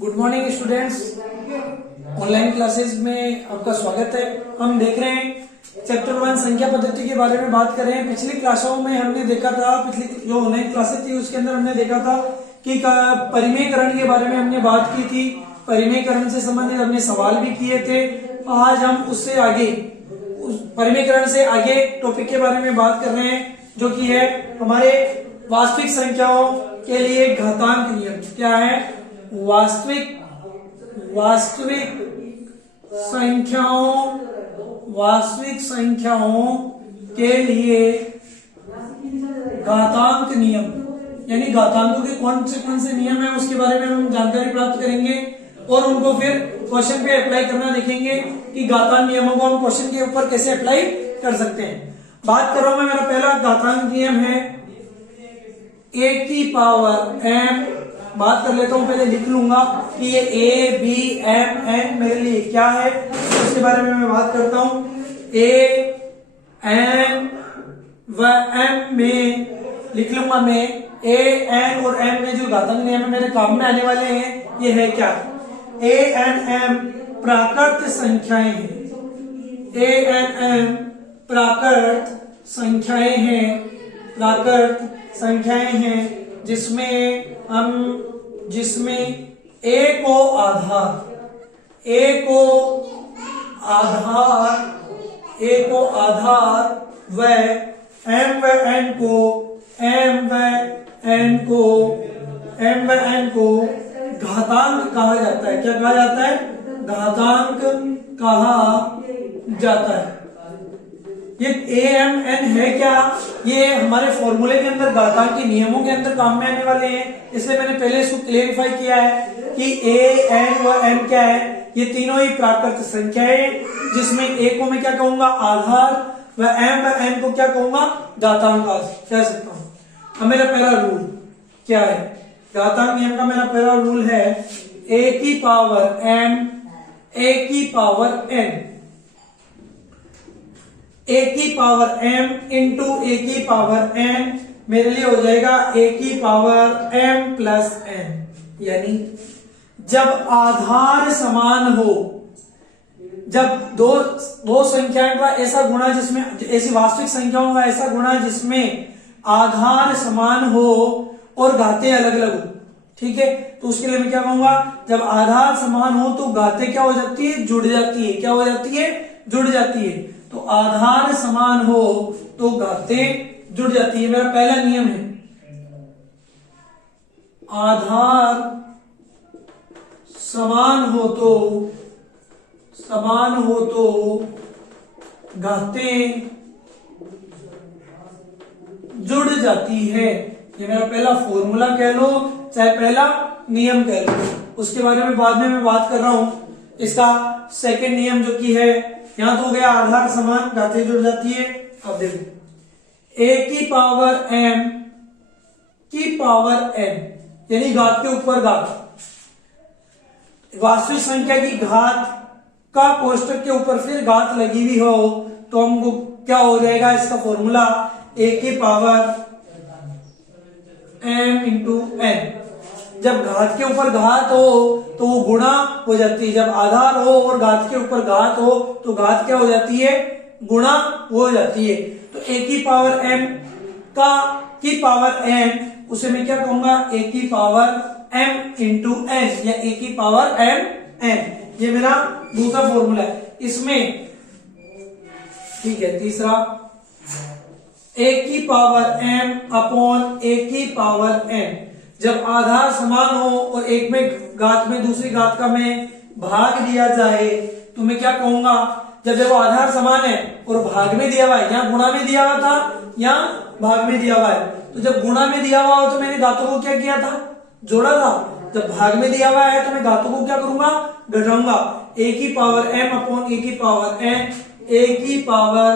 Good morning students, online classes में आपका स्वागत है। हम देख रहे हैं चैप्टर 1 संख्या पद्धति के बारे में बात कर रहे हैं। पिछली क्लासों में हमने देखा था, पिछली जो ऑनलाइन क्लासेस थी उसके अंदर हमने देखा था कि परिमेयकरण के बारे में हमने बात की थी। परिमेयकरण से संबंधित हमने सवाल भी किए थे। आज हम उससे आगे, परिमेयकरण से आगे टॉपिक के बारे में बात कर रहे हैं, जो कि है हमारे वास्तविक संख्याओं के लिए घातांक नियम। क्या है? वास्तविक संख्याओं के लिए घातांक नियम, यानी घातांकों के कौन से नियम है उसके बारे में हम जानकारी प्राप्त करेंगे और उनको फिर क्वेश्चन पे अप्लाई करना देखेंगे कि घातांक नियमों को हम क्वेश्चन के ऊपर कैसे अप्लाई कर सकते हैं। बात कर रहा हूं मैं, मेरा पहला घातांक नियम है a की पावर m। बात कर लेता हूं, पहले लिख लूंगा कि ये a b m n मेरे लिए क्या है, उसके बारे में मैं बात करता हूं। a n व m में लिख लूंगा मैं a n और m में जो घातांक नियम है मेरे काम में आने वाले हैं, ये है क्या? a n m प्राकृत संख्याएं हैं। a n m प्राकृत संख्याएं हैं जिसमें a को आधार व m व n को घातांक कहा जाता है। क्या कहा जाता है? घातांक कहा जाता है। ये AMN है क्या? ये हमारे फॉर्मूले के अंदर घातांक के नियमों के अंदर काम में आने वाले हैं, इसलिए मैंने पहले इसको क्लेरिफाई किया है कि A, N व M क्या है। ये तीनों ही प्राकृत संख्याएं, जिसमें A को मैं क्या कहूंगा? आधार, व M व N को क्या कहूंगा? घातांक कह सकता हूं। अब मेरा पहला रूल क्या है? घातांक नियम का मेरा पहला रूल है A की पावर M, A की पावर N, a की पावर m इंटू a की पावर n मेरे लिए हो जाएगा a की पावर m प्लस n। यानी जब आधार समान हो, जब दो संख्याओं का ऐसा गुणा जिसमें, ऐसी वास्तविक संख्याओं का ऐसा गुणा जिसमें आधार समान हो और घातें अलग अलग हो, ठीक है, तो उसके लिए मैं क्या कहूंगा? जब आधार समान हो तो घातें क्या हो जाती है? जुड़ जाती है। क्या हो जाती है? जुड़ जाती है। तो आधार समान हो तो घातें जुड़ जाती है। मेरा पहला नियम है, आधार समान हो तो घातें जुड़ जाती है। ये मेरा पहला फॉर्मूला कह लो, चाहे पहला नियम कह लो, उसके बारे में बाद में मैं बात कर रहा हूं। इसका सेकंड नियम जो कि है, यहां तो हो गया आधार समान, घातें जुड़ जाती है। अब देखो a की पावर m की पावर n, यानी घात के ऊपर घात, वास्तविक संख्या की घात का कोष्टक के ऊपर फिर घात लगी हुई हो तो हमको क्या हो जाएगा? इसका फॉर्मूला a की पावर m इंटू n। जब घात के ऊपर घात हो तो वो गुणा हो जाती है। जब आधार हो और घात के ऊपर घात हो तो घात क्या हो जाती है? गुणा हो जाती है। तो a की पावर m की पावर n, उसे मैं क्या कहूंगा? a की पावर m इंटू n, या a की पावर m n। ये मेरा दूसरा फॉर्मूला है। इसमें ठीक है, तीसरा a की पावर m अपॉन a की पावर n। जब आधार समान हो और एक में घात में दूसरी घात का मैं भाग दिया जाए तो मैं क्या कहूंगा? जब आधार समान है और भाग में दिया हुआ है, यहाँ गुणा में दिया हुआ था, यहाँ भाग में दिया हुआ है, तो जब गुणा में दिया हुआ हो तो मैंने घातों को क्या किया था? जोड़ा था। जब भाग में दिया हुआ है तो मैं घातों को क्या करूंगा? घटाऊंगा। a की पावर m अपॉन a की पावर n, a की पावर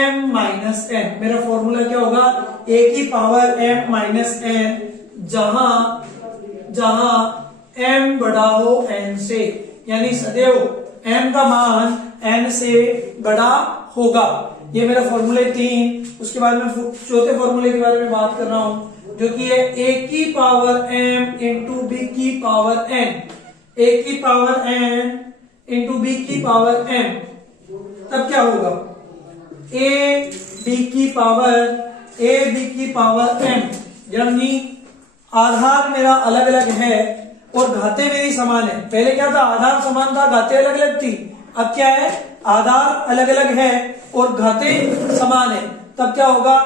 m माइनस n। मेरा फॉर्मूला क्या होगा? a की पावर m माइनस n, जहां m बड़ा हो n से, यानी सदैव m का मान n से बड़ा होगा। ये मेरा फॉर्मूले 3। उसके बाद में चौथे फॉर्मूले के बारे में बात कर रहा हूं। जो कि है a की पावर m इंटू b की पावर n, a की पावर n इंटू b की पावर m, तब क्या होगा a b की पावर m, यानी आधार मेरा अलग अलग है और घातें मेरी समान है। पहले क्या था, आधार समान था, घातें अलग अलग थी। अब क्या है, आधार अलग अलग है और घातें समान है। तब क्या होगा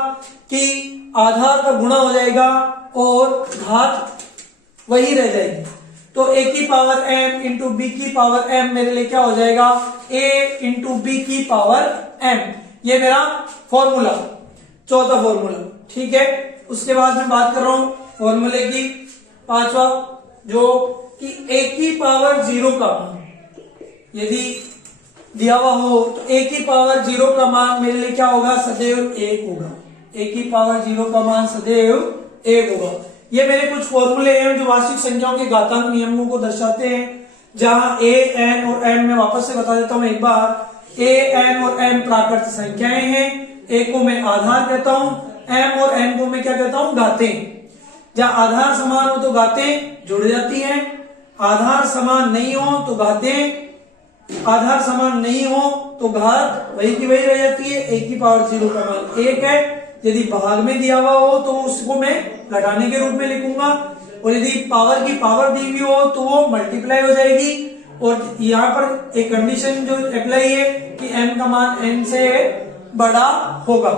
कि आधार का गुणा हो जाएगा और घात वही रह जाएगी। तो a की पावर m इंटू बी की पावर m मेरे लिए क्या हो जाएगा, a इंटू बी की पावर m। ये मेरा फॉर्मूला, चौथा फॉर्मूला। ठीक है, उसके बाद मैं बात कर रहा हूं फॉर्मूले की पांचवा, जो कि a की पावर 0 का मान यदि दिया हुआ हो तो a की पावर 0 का मान मेरे लिए क्या होगा, सदैव 1 होगा। a की पावर 0 का मान सदैव 1 होगा। ये मेरे कुछ फॉर्मूले हैं जो वास्तविक संख्याओं के घातांक नियमों को दर्शाते हैं, जहां a, n और m मैं वापस से बता देता हूं एक बार। a, n और m प्राकृत संख्याएं हैं। a को मैं आधार कहता हूं, m और n को मैं क्या कहता हूं, घातें। जहां आधार समान हो तो घातें जुड़ जाती हैं, आधार समान नहीं हो तो आधार समान नहीं हो तो घात वही की वही रह जाती है। a की पावर 0 का मान 1 है। यदि भाग में दिया हुआ हो तो उसको मैं घटाने के रूप में लिखूंगा, और यदि पावर की पावर दी हुई हो तो वो मल्टीप्लाई हो जाएगी। और यहाँ पर एक कंडीशन जो अप्लाई है कि m का मान n से बड़ा होगा।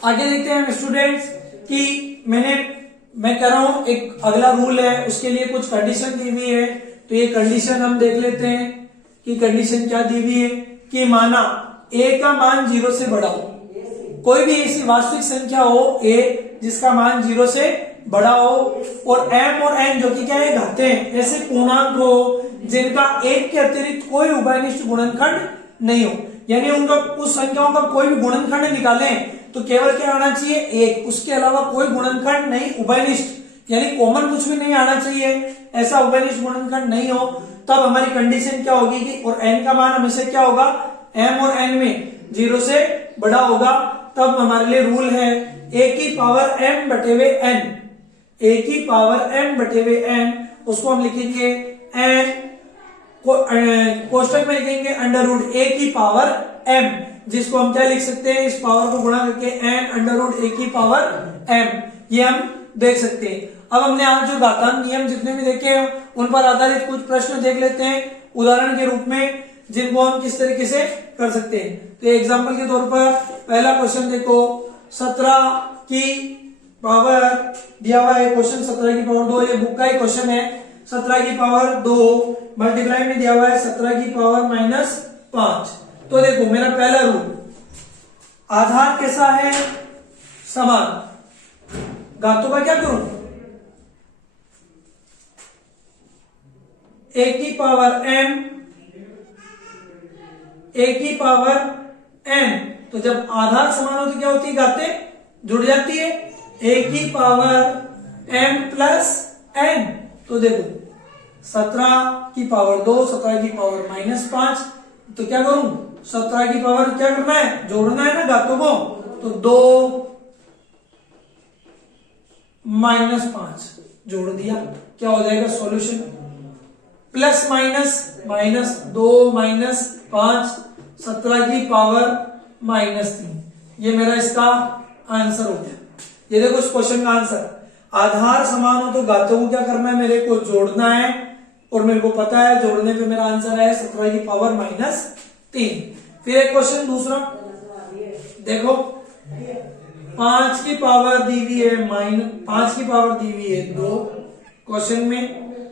आगे देखते हैं स्टूडेंट्स कि मैं कह रहा हूं एक अगला रूल है, उसके लिए कुछ कंडीशन दी हुई है। तो ये कंडीशन हम देख लेते हैं कि कंडीशन क्या दी हुई है कि माना a का मान 0 से बड़ा हो, कोई भी ऐसी वास्तविक संख्या हो a जिसका मान 0 से बड़ा हो, और m और n जो कि क्या है, घातें हैं, ऐसे पूर्णांक हो जिनका 1 के अतिरिक्त कोई उभयनिष्ठ गुणनखंड नहीं हो। यानी उनका उस संख्याओं का कोई भी गुणनखंड निकालें तो केवल क्या आना चाहिए, 1, उसके अलावा कोई गुणनखंड नहीं, उभयनिष्ठ यानी कॉमन कुछ भी नहीं आना चाहिए, ऐसा उभयनिष्ठ गुणनखंड नहीं हो। तब हमारी कंडीशन क्या होगी कि और n का मान हमेशा क्या होगा, m और n में 0 से बड़ा होगा। तब हमारे लिए रूल है a की पावर m बटे हुए n, a की पावर m बटे हुए n, उसको हम लिखेंगे n कोष्टक में लिखेंगे अंडर रूट a की पावर m, जिसको हम क्या लिख सकते हैं, इस पावर को गुणा करके n अंडर रूट a की पावर m, ये हम देख सकते हैं। अब हमने आज जो घातांक नियम जितने भी देखे हैं उन पर आधारित कुछ प्रश्न देख लेते हैं उदाहरण के रूप में, जिनको हम किस तरीके से कर सकते हैं। तो एग्जांपल के तौर पर पहला क्वेश्चन देखो, 17 की पावर दिया हुआ है, क्वेश्चन 17 की पावर 2, ये बुक का ही क्वेश्चन है। 17 की पावर 2 मल्टीप्लाई में दिया हुआ है 17 की पावर -5। तो देखो मेरा पहला रूल, आधार कैसा है, समान, घातों का क्या करूं, a की पावर m, a की पावर n। तो जब आधार समान हो तो क्या होती है, घातें जुड़ जाती है, a की पावर m प्लस n। तो देखो 17 की पावर 2, 17 की पावर -5, तो क्या करूं, 17 की पावर क्या करना है, जोड़ना है ना घातों को, तो 2 -5 जोड़ दिया, क्या हो जाएगा सॉल्यूशन, प्लस माइनस 2 -5 17 की पावर -3, ये मेरा इसका आंसर हो गया। ये देखो इस क्वेश्चन का आंसर, आधार समान हो तो घातों को क्या करना है, मेरे को जोड़ना है, और मेरे को पता है जोड़ने पे मेरा आंसर है 17 की पावर -3। फिर एक क्वेश्चन दूसरा देखो, 5 की पावर दी हुई है 5 की पावर दी हुई है 2 क्वेश्चन में,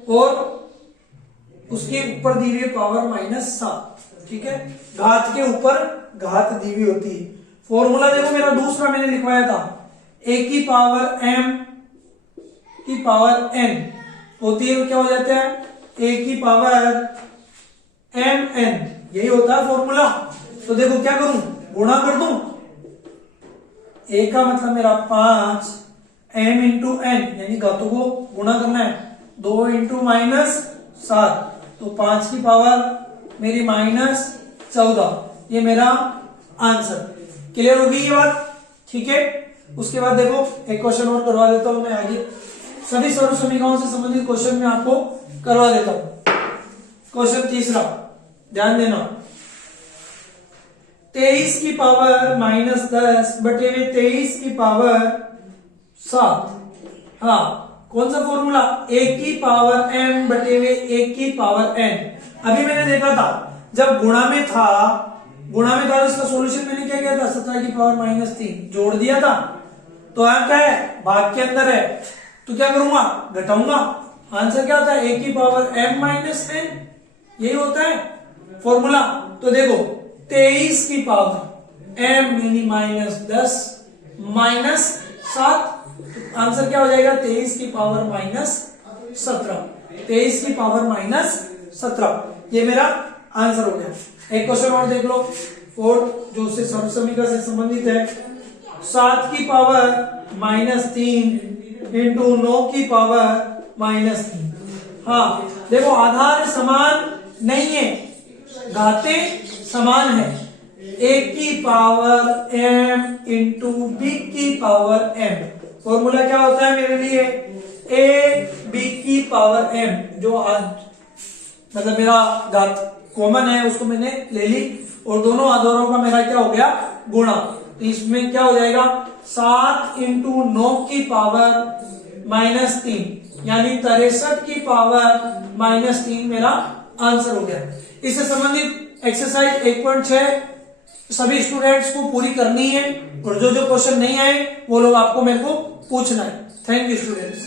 और उसके ऊपर दी हुई है पावर -7। ठीक है, घात के ऊपर घात दी हुई होती है। फॉर्मूला देखो मेरा दूसरा मैंने लिखवाया था, a की पावर m की पावर n होती है, क्या हो जाता है, a की पावर mn, यही होता है फॉर्मूला। तो देखो क्या करूं, गुणा कर दूं, a का मतलब मेरा 5, m इंटू n यानी घातों को गुणा करना है, 2 इंटू -7, तो 5 की पावर मेरी -5 14 ये मेरा आंसर। क्लियर होगी ये बात? ठीक है। उसके बाद देखो एक क्वेश्चन और करवा देता हूं मैं आगे, सभी सर्व समीकरणों से संबंधित क्वेश्चन में आपको करवा देता हूं। क्वेश्चन तीसरा ध्यान देना, 23 की पावर -10 बटे में 23 की पावर 7। हाँ, कौन सा फॉर्मूला? 1 की पावर m बटे में 1 की पावर n। अभी मैंने देखा था जब गुणा में था तो इसका सॉल्यूशन मैंने क्या किया था, 17 की पावर -3 जोड़ दिया था। तो यहाँ क्या है, भाग के अंदर है, तो क्या करूंगा, घटाऊंगा। आंसर क्या होता है, 1 की पावर m -n, यही होता है फॉर्मूला। तो देखो 23 की पावर m यानी -10 -7, आंसर क्या हो जाएगा, 23 की पावर -17, 23 की पावर -17, ये मेरा आंसर हो गया। एक क्वेश्चन और देख लो, फोर्थ जो से सर्व समीकरण से संबंधित है, 7 की पावर -3 इंटू 9 की पावर -3। हाँ देखो आधार समान नहीं है, घाते समान है। 1 की पावर m इंटू b की पावर m, फॉर्मूला क्या होता है मेरे लिए, a b की पावर m, जो आज मतलब मेरा घात कॉमन है उसको मैंने ले ली और दोनों आधारों का मेरा क्या हो गया, गुणा। तो इसमें क्या हो जाएगा, 7 इंटू 9 की पावर -3 यानी 63 की पावर -3 मेरा आंसर हो गया। इससे संबंधित एक्सरसाइज 1.6 सभी स्टूडेंट्स को पूरी करनी है और जो क्वेश्चन नहीं आए वो लोग आपको मेरे को पूछना है। Thank you students.